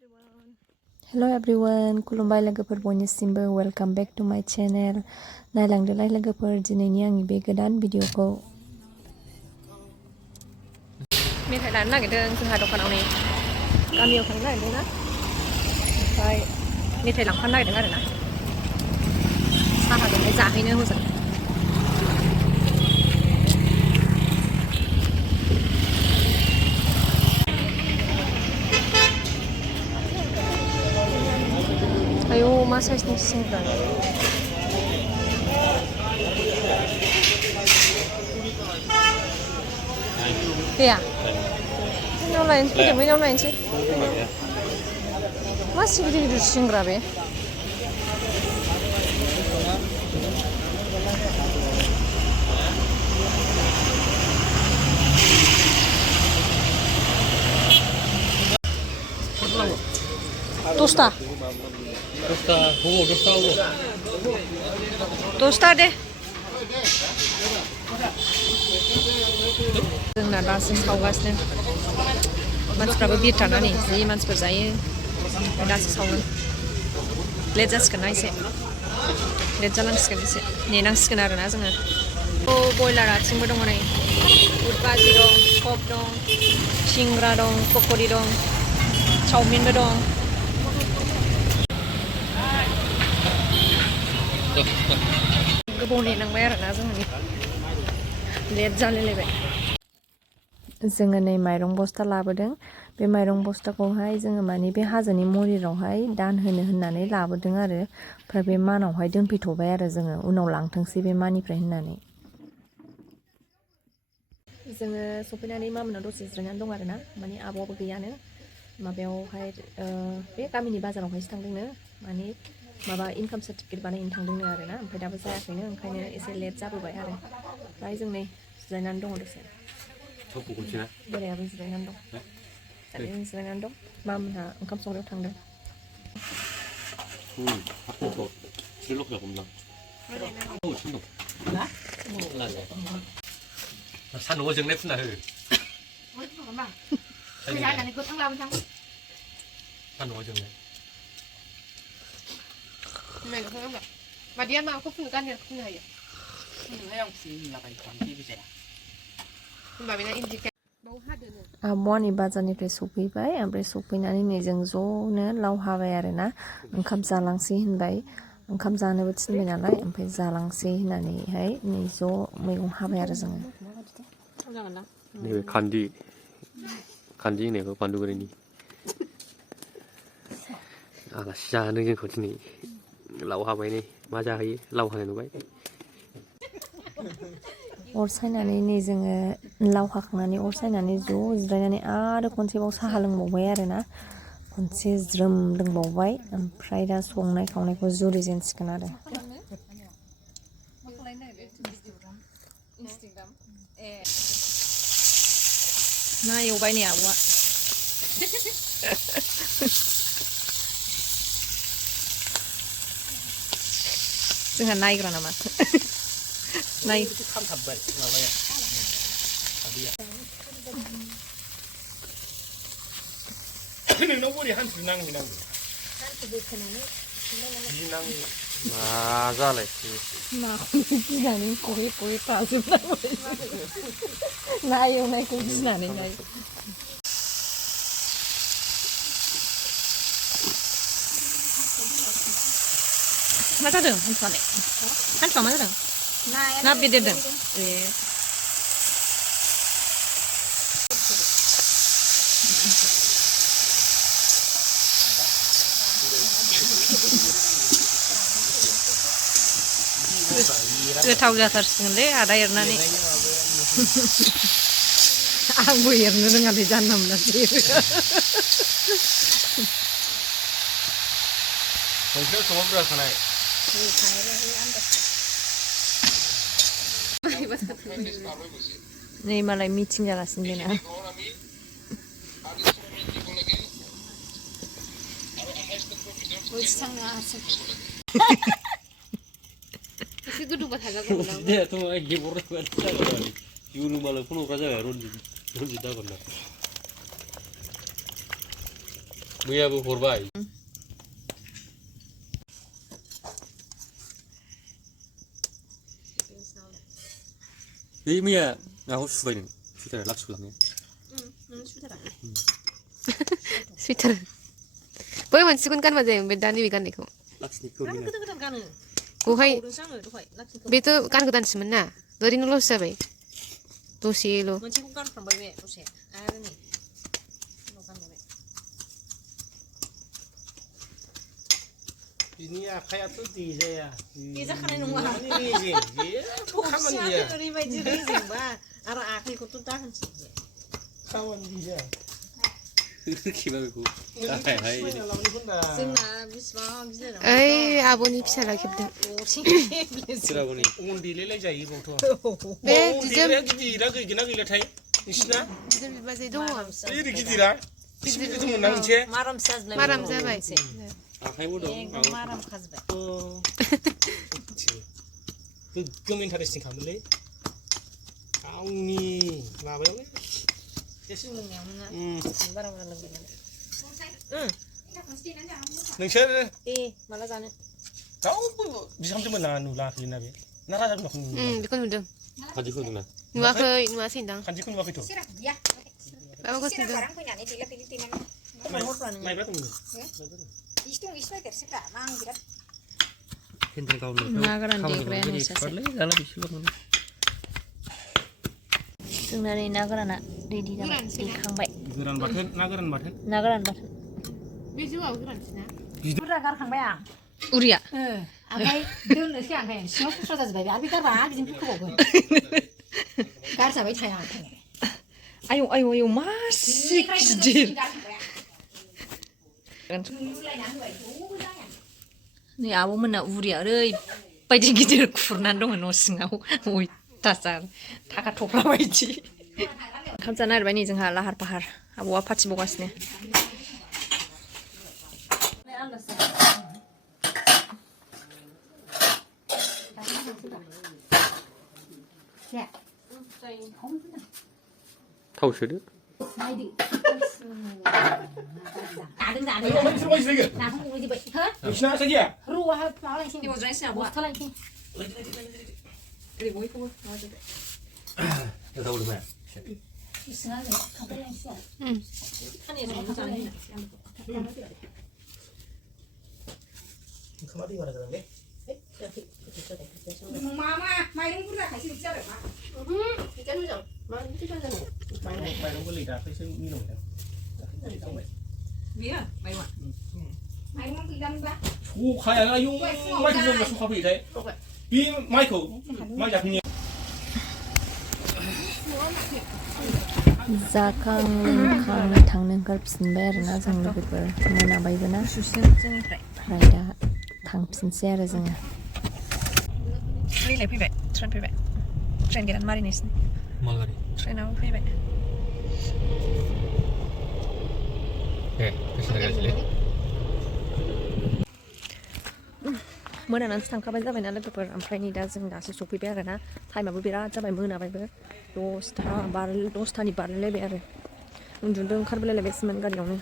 Hello everyone, खुलुमबाय लोगोफोर बयनिसिमबो welcome back to माय चेनेल। नायलांदोलाय लोगोफोर दिनैनि आंनि बे गोदान भिडिअखौ। मेथाइ लानो नागिरदों जोंहा दखानाव नै गामियाव थांनो नागिरदों ना ओमफ्राय मेथाइ लांफानो नागिरदों आरो ना साहाजोंहाय जाहैनो हजों। आयौ मा साइजनि सिंग्रा गैया बैनाव लायनोसै फैदो बैनाव लायनोसै मा गिदिर गिदिर सिंग्रा बे दसथा दे जोंना दासो सावगासिनो मानसिफ्राबो बिरथाना नै जि मानसिफोर जायो दासो सावगोन लेट जासिगोन ना एसे लेट जालांसिगोन एसे नेनांसिगोन आरोना जोङो। बयलार आथिंबो दङ नै बुट बाजि दं पप दं सिंग्रा दं पकरि दं चावमिनबो दं। गोबाव नेनांबाय आरोना जोङो लेट जालायलायबाय। जोङो नै माइरं बस्ता लाबोदों। बे माइरं बस्ताखौहाय जोङो माने बे हाजोनि मन्दिरावहाय दान होनो होननानै लाबोदों आरो ओमफ्राय बे मानावहाय दोनफैथ'बाय आरो जोङो उनाव लांथोंसै बे मानिफ्राय होननानै। जोङो सफैनानै मामोनाव दसे जिरायनानै दं आरोना माने आब'आबो गैयानो माबायावहाय बे गामिनि बाजारावहायसो थांदोंनो माने माबा इनकाम सार्टिफिकेट बानायनो थांदोंनो आरोना ओमफ्राय दाबो जायाखैनो ओंखायनो एसे लेट जाबोबाय आरो ओमफ्राय जों नै जिरायनानै दङ दसे बोरायाबो जिरायनानै दं सानैजों जिरायनानै दं मामोनहा ओंखाम संनायाव थांदों। सान्दुंआव जोंनाय फुना हो सान्दुंआव जोंनाय मादिया माखौ फुनो गाननो फुनो हायो होनबा बेना इन्दि आब'आ नै बाजारनिफ्राय सफैबाय ओमफ्राय सफैनानै नै जों ज'नो लाव हाबाय आरोना ओंखाम जालांसै होनबाय ओंखाम जानोबो थिनबाय नालाय ओमफ्राय जालांसै होननानैहाय नै ज' मैगं हाबाय आरो जोङो। नैबे खान्दि होननायखौ बान्दुगुरिनि आलासि जाहोदों जोंखौ दिनै लाव हाबाय नै मा जाहोयो लाव हानाय नुबाय। अर सायनानै नै जोङो लाव हाखांनानै अर सायनानै ज' जिरायनानै आरो खनसेबाव साहा लोंबावबाय आरोना खनसे ज्रोम लोंबावबाय ओमफ्राय दा संनाय खावनायखौ जुरिजेनसिगोन आरो। ना एवबाय नै आब'आ जोंहा नायग्रा नामा नाय नोंनाव बोरै हान्थु नांहैनांगौ मा जालाय नाखौनो गिनानै गयै गयै थाजोबनांबाय ना एवनायखौ गिनानै नाय मा जादों हान्थुआलाय हान्थुआ मा जादों ना बेदेरदों ए गोथाव जाथारसिगोनलै आदा एरनानै आंबो एरनो रोङालै जानला मोनलासो एरो संख्रियाव समा बुरजा थानाय नै मालाय मिटिं जागासिनो बेना एसे गोदौबा थाजागौ मैयाबो हरबाय बै मैया माखौ सुबाय नों सुइटारा लाख सुलाङो 스위터를 बै मोनसेखौनो गानबा जायो ओमफ्राय दा नैबे गाननायखौ लाखिनिखौ गोदान गानो बहाय हरदोंसो आङो दहाय लाखिखौ बेथ' गान गोदानसोमोन ना ओरैनो लस जाबाय दसेल' मोनसेखौ गानफ्रांबाय बे दसे आरो नै उनाव गानबाय बिनि आखायाथ' देजाया देजाखानाय नङा रेजें जेबो खामानि गैया ओरैबायदि रेजेंबा आरो आखाइखौथ' दा होनसै खामानि गैया खेबा बेखौ जोंना बिसिबां गिदिर ओइ आब'नि फिसाला खेबदों सोराबोनि उन्दैलाय जायो बावथ' बे उन्दैलाया गिदिरा गैगोना गैलाथाय नोंसिना बिजों बिबाजै दङ ओरै गिदिरा गिदिर दंमोन ना मोनसे माराम जाबाय आखाइबो दं माराम खाजोबबाय गोग्गोम इन्टारेस्टिं खामोनलै गावनि माबायावनो लोंनायावनो ना बारा बारा लोंबाय नोंसोर दे माला जानो रावबो बिहामजो मोना नुलाखैना बे ना राजा बिमाखौ बेखौ नुदों खादिखौ नुना नुवासै दां खान्थिखौ नुवाखैथ' माबाखौ नुदों माइब्रा दंनो हेन्देल गावनो ना गोरान देग्रायानो सासे जाला बिसोरल' मोनो जोंना नै ना गोराना रेडि जाबाय देखांबाय गोरान बाथोन ना गोरान बाथोन ना गोरान बाथोन बे जौआबो गोरानसैना बुरजा गारखांबाय आं उरिया ओमफ्राय दोननोसै आं ओमफ्राय सिङाव खुस्रा जाजोब्बाय आरो बे गारबा बिदिनो बुखोबावगोन गारजाबाय थाया ओंखायनो आयौ आयौ आयौ मासे गिदिर नै आब'मोनना उरिया ओरैबायदि गिदिर खुरनानै दङ न' सिङाव अयथासार थाखा थफ्ला बायदि ओंखाम जानो नागिरबाय नै जोंहा लाहार फाहार आबौआ पार्टि बावगासिनो थाव सोदो जादों जादों नाखौ मोनजोब्बाय हो नोंसिना जायगाया रुवा माबा लायसै बस्था लायसै ओरै बयखौबो माबाजोब्बाय गोथाव लोंबाय बिसिना खांख्राइ लायसै ओंखामा दै बारा जादोंलै मामा माइरं बुरजाखायसो बिदि जाबाय मा माइरं गोरलै दाख्लैसो मिलावदों बेयो माइरंआ माइरं गैलामोनबा सखायानो आयौ माइखौ जोंना सखा फैयोथाय बे माइखौ माइ जाफैनाया जाखां लोंखां थांनो ओंखारफिनबाय आरोना जों लोगोफोर मोनाबायबो ना ओमफ्राय दा थांफिनसै आरो जोङो फैलाय फैबाय ट्रेन गोदान मारिनायसिनो मालारि ट्रेनाबो फैबाय गाज्रि मोनानानैसो थांखाबाय जाबायना लोगोफोर ओमफ्राय नै दा जों दासो सफैबाय आरो ना टाइमाबो बिराद जाबाय मोनाबायबो 10:00 10:30 बारलायलायबाय आरो उन्दुनो ओंखारबोलायलायबायसोमोन गारियावनो